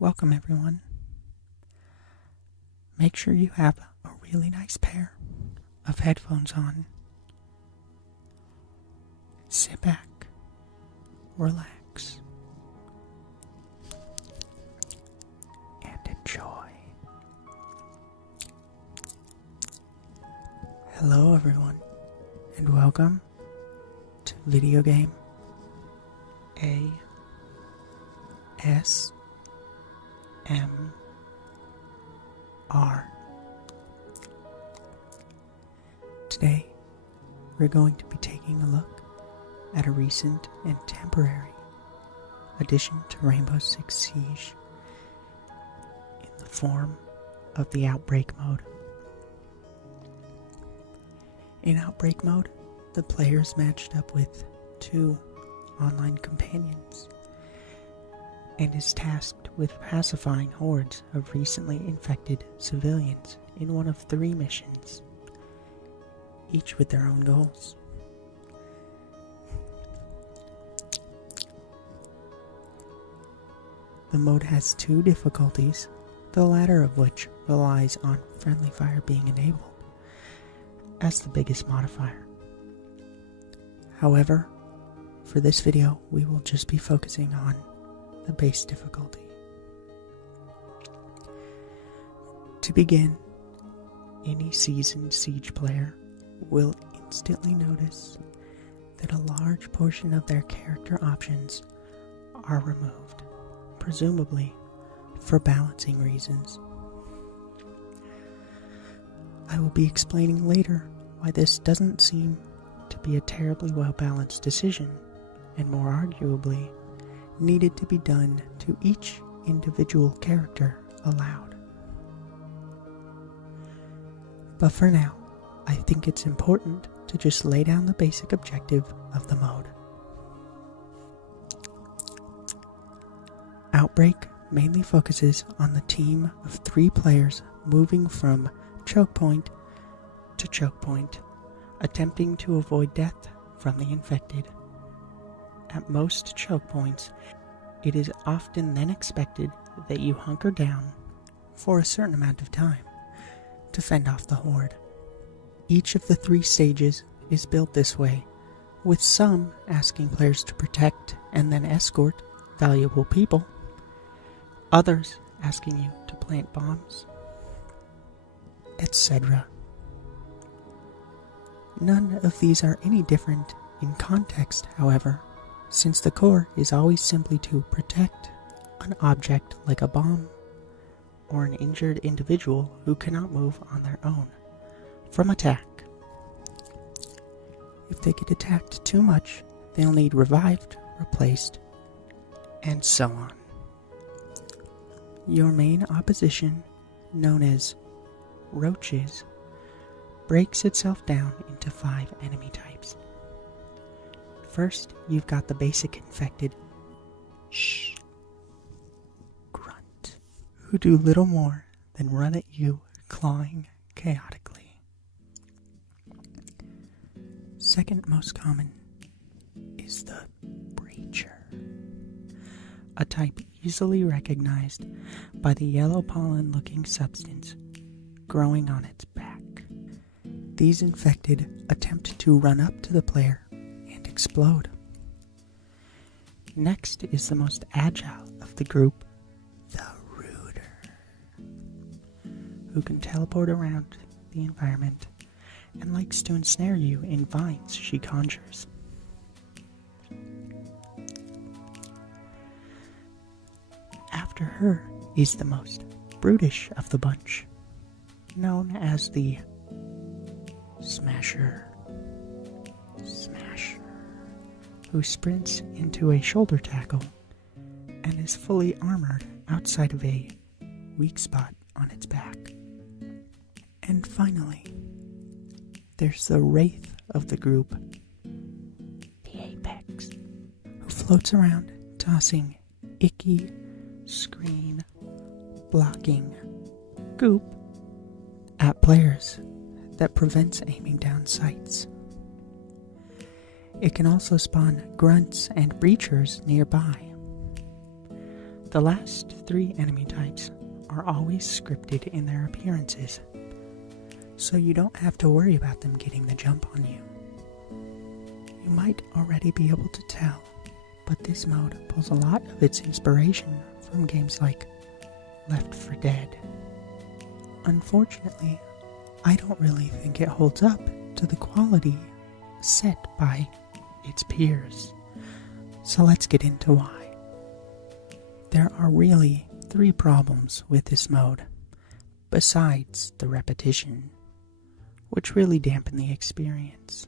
Welcome everyone. Make sure you have a really nice pair of headphones on. Sit back, relax, and enjoy. Hello everyone, and welcome to video game ASMR. Today, we're going to be taking a look at a recent and temporary addition to Rainbow Six Siege in the form of the Outbreak mode. In Outbreak mode, the player is matched up with 2 online companions and is tasked with pacifying hordes of recently infected civilians in one of 3 missions, each with their own goals. The mode has 2 difficulties, the latter of which relies on friendly fire being enabled as the biggest modifier. However, for this video, we will just be focusing on the base difficulty. To begin, any seasoned Siege player will instantly notice that a large portion of their character options are removed, presumably for balancing reasons. I will be explaining later why this doesn't seem to be a terribly well-balanced decision, and more arguably, needed to be done to each individual character allowed. But for now, I think it's important to just lay down the basic objective of the mode. Outbreak mainly focuses on the team of 3 players moving from choke point to choke point, attempting to avoid death from the infected. At most choke points, it is often then expected that you hunker down for a certain amount of time to fend off the horde. Each of the 3 stages is built this way, with some asking players to protect and then escort valuable people, others asking you to plant bombs, etc. None of these are any different in context, however, since the core is always simply to protect an object like a bomb or an injured individual who cannot move on their own from attack. If they get attacked too much, they'll need revived, replaced, and so on. Your main opposition, known as roaches, breaks itself down into 5 enemy types. First, you've got the basic infected grunt, who do little more than run at you, clawing chaotically. Second most common is the breacher, a type easily recognized by the yellow pollen-looking substance growing on its back. These infected attempt to run up to the player and explode. Next is the most agile of the group, the rooter, who can teleport around the environment and likes to ensnare you in vines she conjures. After her is the most brutish of the bunch, known as the Smasher, who sprints into a shoulder tackle and is fully armored outside of a weak spot on its back. And finally, there's the wraith of the group, the Apex, who floats around tossing icky, screen blocking goop at players that prevents aiming down sights. It can also spawn grunts and breachers nearby. The last 3 enemy types are always scripted in their appearances, so you don't have to worry about them getting the jump on you. You might already be able to tell, but this mode pulls a lot of its inspiration from games like Left 4 Dead. Unfortunately, I don't really think it holds up to the quality set by its peers. So let's get into why. There are really 3 problems with this mode, besides the repetition, which really dampen the experience.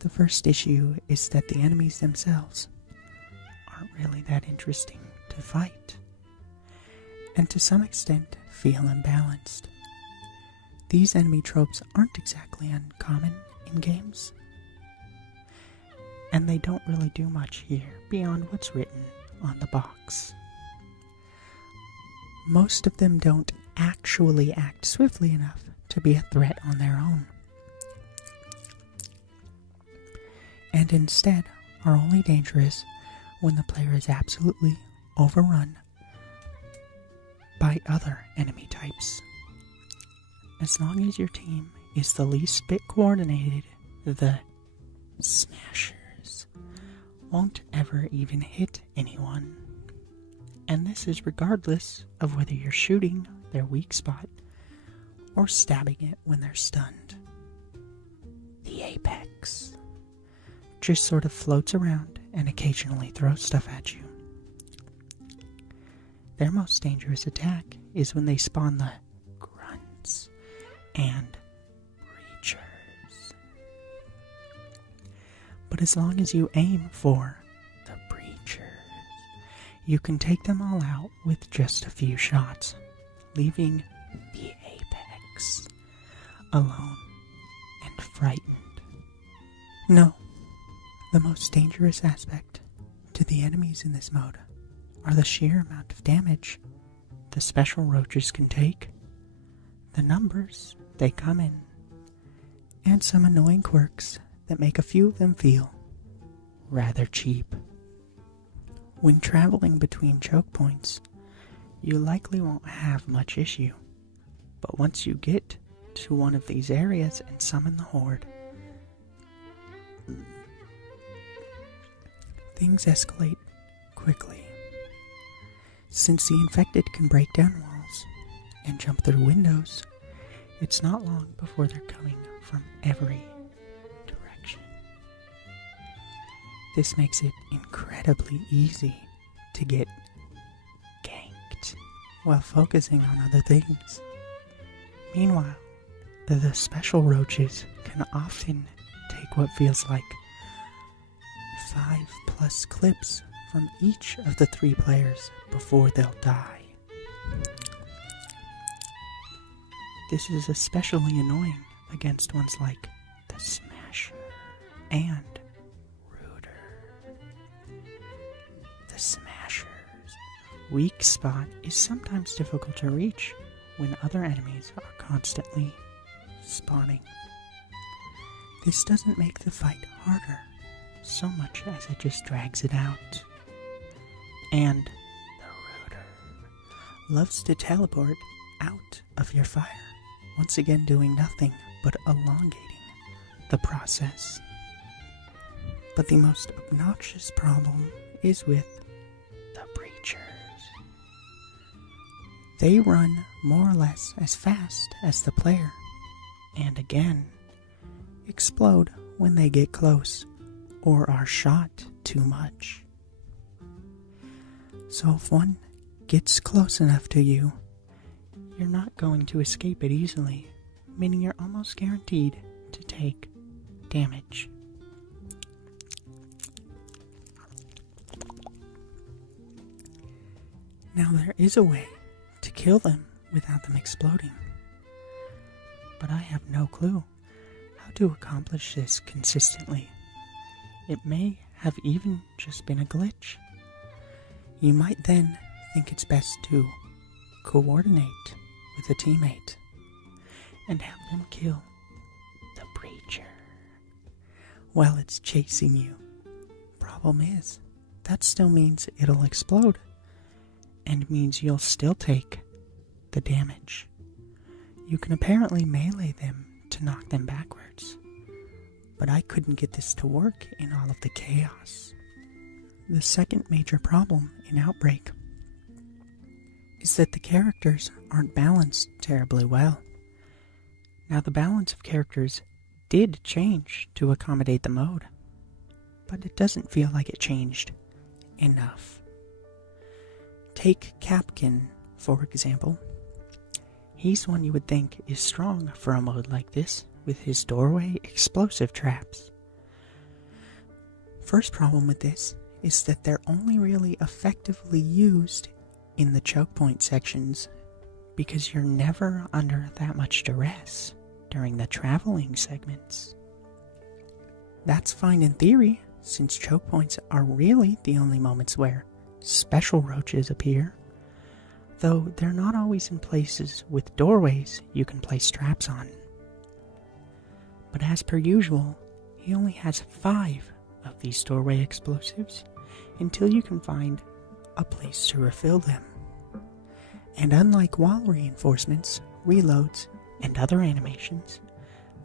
The first issue is that the enemies themselves aren't really that interesting to fight, and to some extent feel imbalanced. These enemy tropes aren't exactly uncommon in games, and they don't really do much here beyond what's written on the box. Most of them don't actually act swiftly enough to be a threat on their own, and instead are only dangerous when the player is absolutely overrun by other enemy types. As long as your team is the least bit coordinated, the smashers won't ever even hit anyone. And this is regardless of whether you're shooting their weak spot or stabbing it when they're stunned. The Apex just sort of floats around and occasionally throws stuff at you. Their most dangerous attack is when they spawn the grunts and breachers. But as long as you aim for the breachers, you can take them all out with just a few shots, leaving the Apex alone and frightened. No, the most dangerous aspect to the enemies in this mode are the sheer amount of damage the special roaches can take, the numbers they come in, and some annoying quirks that make a few of them feel rather cheap. When traveling between choke points, you likely won't have much issue, but once you get to one of these areas and summon the horde, things escalate quickly. Since the infected can break down walls and jump through windows, it's not long before they're coming from every direction. This makes it incredibly easy to get ganked while focusing on other things. Meanwhile, the special roaches can often take what feels like 5+ clips from each of the 3 players before they'll die. This is especially annoying against ones like the Smasher and Rooter. The Smasher's weak spot is sometimes difficult to reach when other enemies are constantly spawning. This doesn't make the fight harder so much as it just drags it out. And the Rooter loves to teleport out of your fire, once again doing nothing but elongating the process. But the most obnoxious problem is with the breachers. They run more or less as fast as the player, and again, explode when they get close or are shot too much. So if one gets close enough to you, you're not going to escape it easily, meaning you're almost guaranteed to take damage. Now there is a way to kill them without them exploding, but I have no clue how to accomplish this consistently. It may have even just been a glitch. You might then think it's best to coordinate with a teammate and have them kill the breacher while it's chasing you. Problem is, that still means it'll explode and means you'll still take the damage. You can apparently melee them to knock them backwards, but I couldn't get this to work in all of the chaos. The second major problem in Outbreak is that the characters aren't balanced terribly well. Now, the balance of characters did change to accommodate the mode, but it doesn't feel like it changed enough. Take Capkin, for example. He's one you would think is strong for a mode like this, with his doorway explosive traps. First problem with this is that they're only really effectively used in the choke point sections because you're never under that much duress during the traveling segments. That's fine in theory, since choke points are really the only moments where special roaches appear, though they're not always in places with doorways you can place traps on. But as per usual, he only has 5 of these doorway explosives until you can find a place to refill them. And unlike wall reinforcements, reloads, and other animations,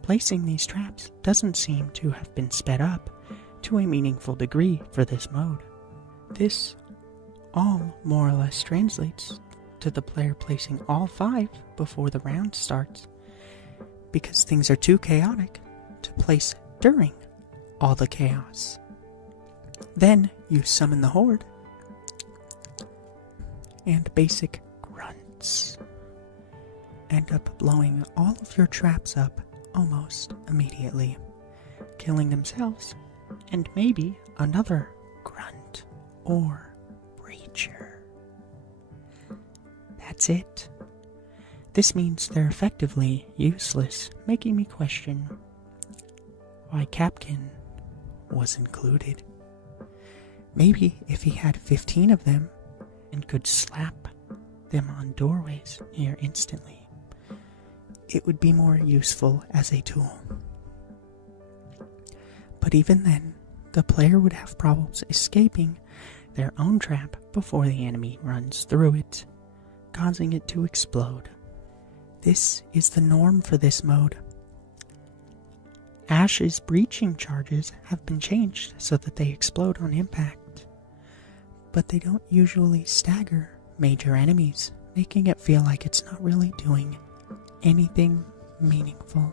placing these traps doesn't seem to have been sped up to a meaningful degree for this mode. This all more or less translates to the player placing all 5 before the round starts, because things are too chaotic to place during all the chaos. Then you summon the horde and basic grunts end up blowing all of your traps up almost immediately, killing themselves and maybe another grunt or breacher. That's it. This means they're effectively useless, making me question why Capkin was included. Maybe if he had 15 of them and could slap them on doorways near instantly, it would be more useful as a tool. But even then, the player would have problems escaping their own trap before the enemy runs through it, causing it to explode. This is the norm for this mode. Ash's breaching charges have been changed so that they explode on impact, but they don't usually stagger major enemies, making it feel like it's not really doing anything meaningful.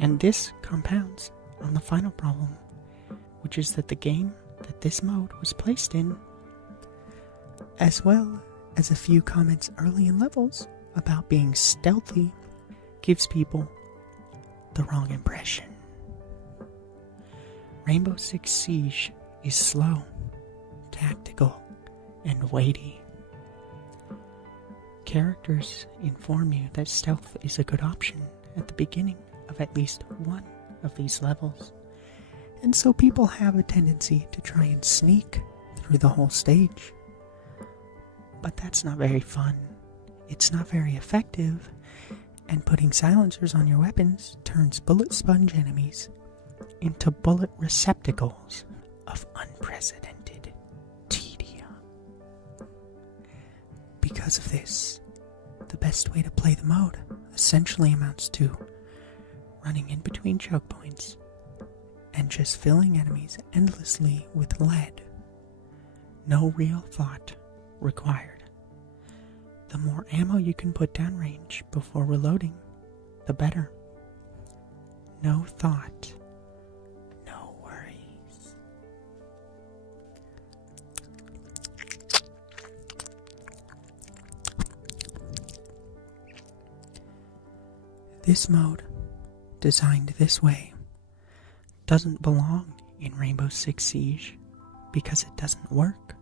And this compounds on the final problem, which is that the game that this mode was placed in, as well as a few comments early in levels about being stealthy, gives people the wrong impression. Rainbow Six Siege is slow, tactical, and weighty. Characters inform you that stealth is a good option at the beginning of at least one of these levels, and so people have a tendency to try and sneak through the whole stage. But that's not very fun, it's not very effective, and putting silencers on your weapons turns bullet sponge enemies into bullet receptacles of unprecedented tedium. Because of this, the best way to play the mode essentially amounts to running in between choke points and just filling enemies endlessly with lead. No real thought required. The more ammo you can put downrange before reloading, the better. No thought, no worries. This mode, designed this way, doesn't belong in Rainbow Six Siege because it doesn't work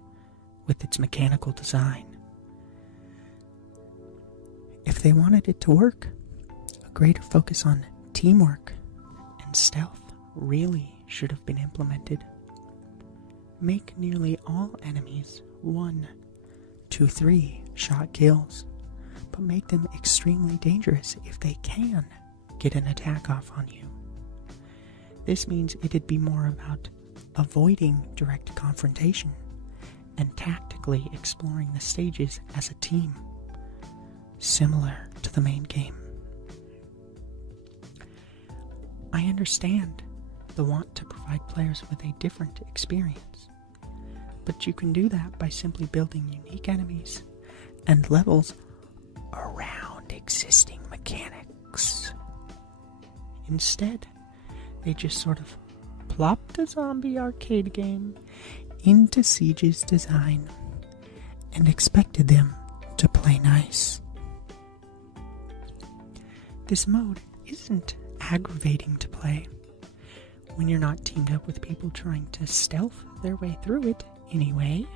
with its mechanical design. If they wanted it to work, a greater focus on teamwork and stealth really should have been implemented. Make nearly all enemies 1, 2, 3 shot kills, but make them extremely dangerous if they can get an attack off on you. This means it'd be more about avoiding direct confrontation, and tactically exploring the stages as a team, similar to the main game. I understand the want to provide players with a different experience, but you can do that by simply building unique enemies and levels around existing mechanics. Instead, they just sort of plopped a zombie arcade game into Siege's design and expected them to play nice. This mode isn't aggravating to play when you're not teamed up with people trying to stealth their way through it anyway,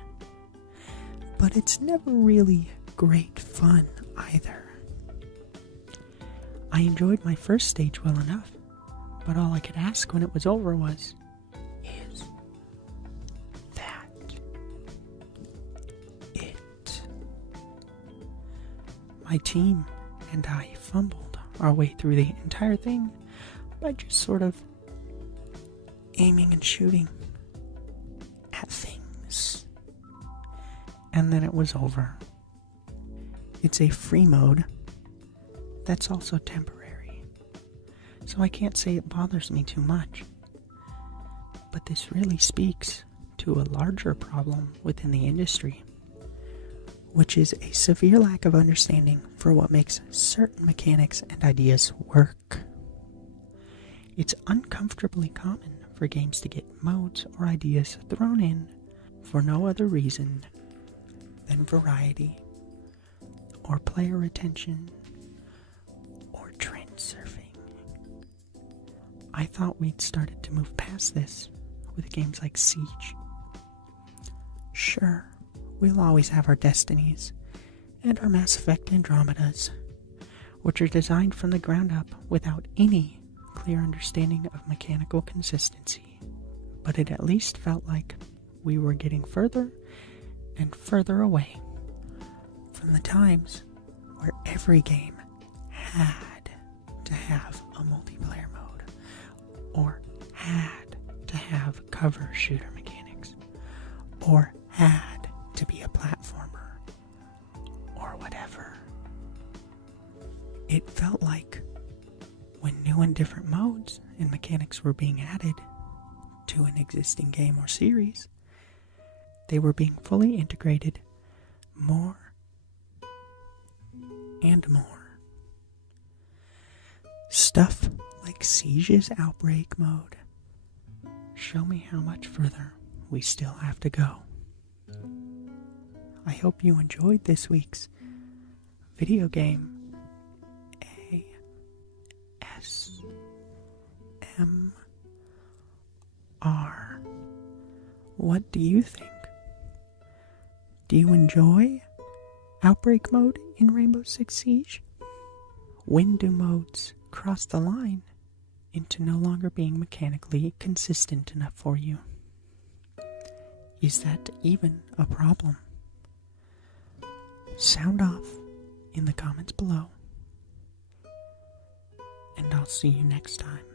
but it's never really great fun either. I enjoyed my first stage well enough, but all I could ask when it was over was, is that it? My team and I fumbled our way through the entire thing by just sort of aiming and shooting at things. And then it was over. It's a free mode that's also temporary, so I can't say it bothers me too much. But this really speaks to a larger problem within the industry, which is a severe lack of understanding for what makes certain mechanics and ideas work. It's uncomfortably common for games to get modes or ideas thrown in for no other reason than variety, or player retention, or trend surfing. I thought we'd started to move past this with games like Siege. Sure, we'll always have our Destinies and our Mass Effect Andromedas, which are designed from the ground up without any clear understanding of mechanical consistency, but it at least felt like we were getting further and further away from the times where every game had to have a multiplayer mode, or had to have cover shooter mechanics, or had to be a platformer, or whatever. It felt like when new and different modes and mechanics were being added to an existing game or series, they were being fully integrated more and more. Stuff like Siege's Outbreak mode show me how much further we still have to go. I hope you enjoyed this week's video game ASMR. What do you think? Do you enjoy Outbreak mode in Rainbow Six Siege? When do modes cross the line into no longer being mechanically consistent enough for you? Is that even a problem? Sound off in the comments below, and I'll see you next time.